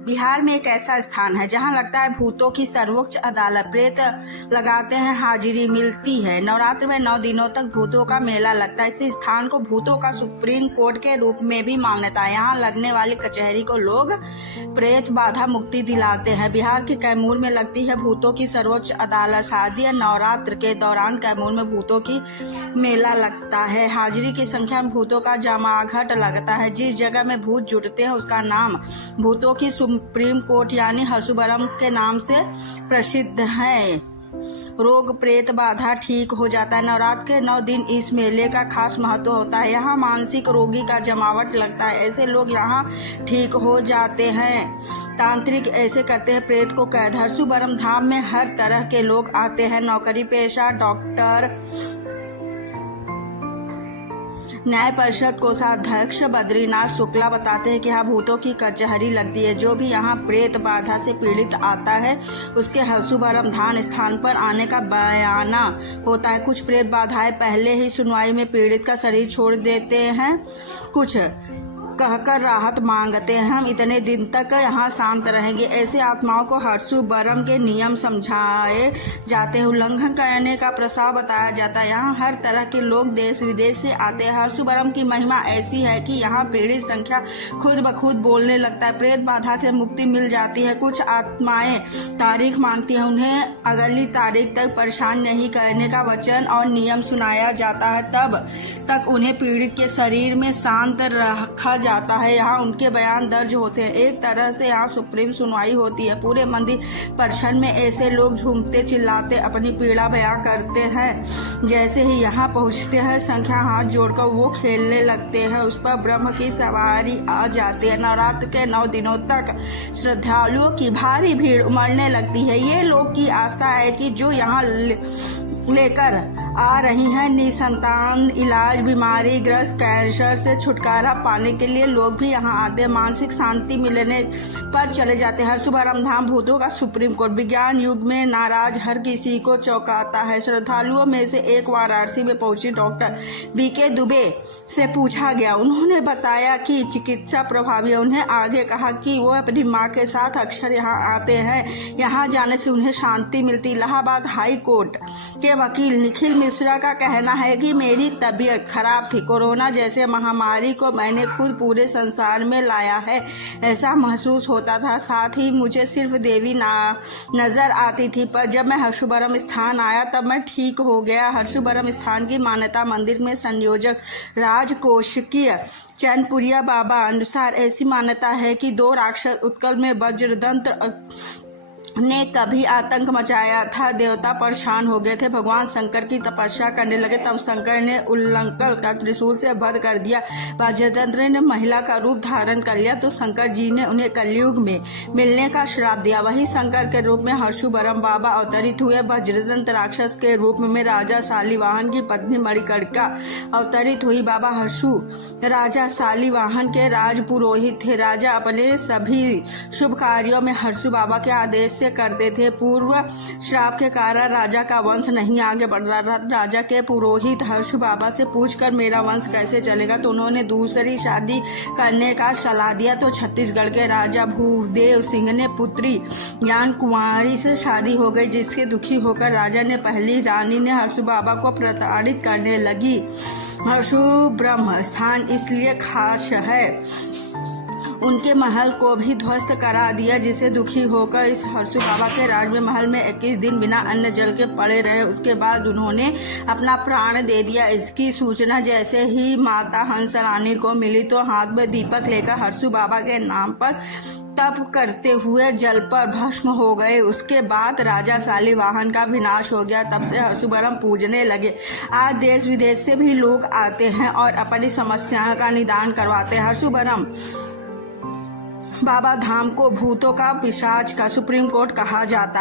बिहार में एक ऐसा स्थान है जहां लगता है भूतों की सर्वोच्च अदालत। प्रेत लगाते हैं, हाजिरी मिलती है। नवरात्र में 9 दिनों तक भूतों का मेला लगता है। इस स्थान को भूतों का सुप्रीम कोर्ट के रूप में भी मान्यता है। यहाँ लगने वाली कचहरी को लोग प्रेत बाधा मुक्ति दिलाते हैं। बिहार के कैमूर में लगती है भूतों की सर्वोच्च अदालत। शारदीय नवरात्र के दौरान कैमूर में भूतों की मेला लगता है। हाजिरी की संख्या में भूतों का जमाघट लगता है। जिस जगह में भूत जुटते हैं उसका नाम भूतों की सुप्रीम कोर्ट यानी हर्षुवरम के नाम से प्रसिद्ध है। रोग प्रेत बाधा ठीक हो जाता है। नवरात्र के 9 दिन इस मेले का खास महत्व होता है। यहाँ मानसिक रोगी का जमावट लगता है। ऐसे लोग यहाँ ठीक हो जाते हैं। तांत्रिक ऐसे करते हैं प्रेत को कैद। हर्षुवरम धाम में हर तरह के लोग आते हैं। नौकरी पेशा, डॉक्टर, न्याय परिषद कोषाध्यक्ष बद्रीनाथ शुक्ला बताते हैं कि यहाँ भूतों की कचहरी लगती है। जो भी यहाँ प्रेत बाधा से पीड़ित आता है उसके हर्षुवरम धाम स्थान पर आने का बयाना होता है। कुछ प्रेत बाधाएं पहले ही सुनवाई में पीड़ित का शरीर छोड़ देते हैं। कुछ कहकर राहत मांगते हैं, हम इतने दिन तक यहाँ शांत रहेंगे। ऐसे आत्माओं को हर्षुवरम के नियम समझाए जाते हैं। उल्लंघन करने का प्रस्ताव बताया जाता है। यहाँ हर तरह के लोग देश विदेश से आते हैं। हर्षुवरम की महिमा ऐसी है कि यहाँ पीड़ित संख्या खुद ब खुद बोलने लगता है। प्रेत बाधा से मुक्ति मिल जाती है। कुछ आत्माएं तारीख मांगती हैं। उन्हें अगली तारीख तक परेशान नहीं करने का वचन और नियम सुनाया जाता है। तब तक उन्हें पीड़ित के शरीर में शांत रखा जाता है। यहाँ उनके बयान दर्ज होते हैं। एक तरह से यहाँ सुप्रीम सुनवाई होती है। पूरे मंदिर परिसर में ऐसे लोग झूमते चिल्लाते अपनी पीड़ा बयां करते हैं। जैसे ही यहाँ पहुँचते हैं संख्या हाथ जोड़कर वो खेलने लगते हैं। उस पर ब्रह्म की सवारी आ जाती है। नवरात्र के 9 दिनों तक श्रद्धालुओं की भारी भीड़ उमड़ने लगती है। ये लोग की आस्था है कि जो यहाँ लेकर आ रही हैं निसंतान इलाज, बीमारी ग्रस्त, कैंसर से छुटकारा पाने के लिए लोग भी यहाँ आते हैं। मानसिक शांति मिलने पर चले जाते हैं। हर्षुवरम धाम भूतों का सुप्रीम कोर्ट। विज्ञान युग में नाराज हर किसी को चौंकाता है। श्रद्धालुओं में से एक वाराणसी में पहुंची डॉक्टर बीके दुबे से पूछा गया। उन्होंने बताया कि चिकित्सा प्रभावी है। उन्हें आगे कहा कि वो अपनी माँ के साथ अक्सर यहाँ आते हैं। यहाँ जाने से उन्हें शांति मिलती। इलाहाबाद हाई कोर्ट के वकील निखिल मिश्रा का कहना है कि मेरी तबीयत खराब थी। कोरोना जैसे महामारी को मैंने खुद पूरे संसार में लाया है, ऐसा महसूस होता था। साथ ही मुझे सिर्फ देवी नजर आती थी, पर जब मैं हर्षुवरम स्थान आया तब मैं ठीक हो गया। हर्षुवरम स्थान की मान्यता मंदिर में संयोजक राजकोषीय चैनपुरिया बाबा अनुसार ऐसी मान्यता है कि 2 राक्षस उत्कल में वज्रदंत्र ने कभी आतंक मचाया था। देवता परेशान हो गए थे। भगवान शंकर की तपस्या करने लगे। तब शंकर ने उल्लंघन का त्रिशूल से वध कर दिया। वज्रदंत्र ने महिला का रूप धारण कर लिया तो शंकर जी ने उन्हें कलयुग में मिलने का श्राप दिया। वही शंकर के रूप में हर्षुवरम बाबा अवतरित हुए। वज्रदंत्र राक्षस के रूप में राजा शालिवाहन की पत्नी मणिकर्णिका अवतरित हुई। बाबा हर्षु राजा शालिवाहन के राज पुरोहित थे। राजा अपने सभी शुभ कार्यों में हर्षु बाबा के आदेश से करते थे। पूर्व श्राप के कारण राजा का वंश नहीं आगे बढ़ रहा था। राजा के पुरोहित हर्षु बाबा से पूछकर मेरा वंश कैसे चलेगा, तो उन्होंने दूसरी शादी करने का सलाह दिया। तो छत्तीसगढ़ के राजा भूदेव सिंह ने पुत्री ज्ञान कुमारी से शादी हो गई, जिससे दुखी होकर राजा ने पहली रानी ने हर्षु बाबा को प्रताड़ित करने लगी। हर्षु ब्रह्म स्थान इसलिए खास है, उनके महल को भी ध्वस्त करा दिया, जिसे दुखी होकर इस हर्षु बाबा के राज में महल में 21 दिन बिना अन्न जल के पड़े रहे। उसके बाद उन्होंने अपना प्राण दे दिया। इसकी सूचना जैसे ही माता हंस रानी को मिली तो हाथ में दीपक लेकर हर्षु बाबा के नाम पर तप करते हुए जल पर भस्म हो गए। उसके बाद राजा शालिवाहन का विनाश हो गया। तब से हर्षुवरम पूजने लगे। आज देश विदेश से भी लोग आते हैं और अपनी समस्याओं का निदान करवाते हैं। हर्षुवरम बाबा धाम को भूतों का पिशाच का सुप्रीम कोर्ट कहा जाता है।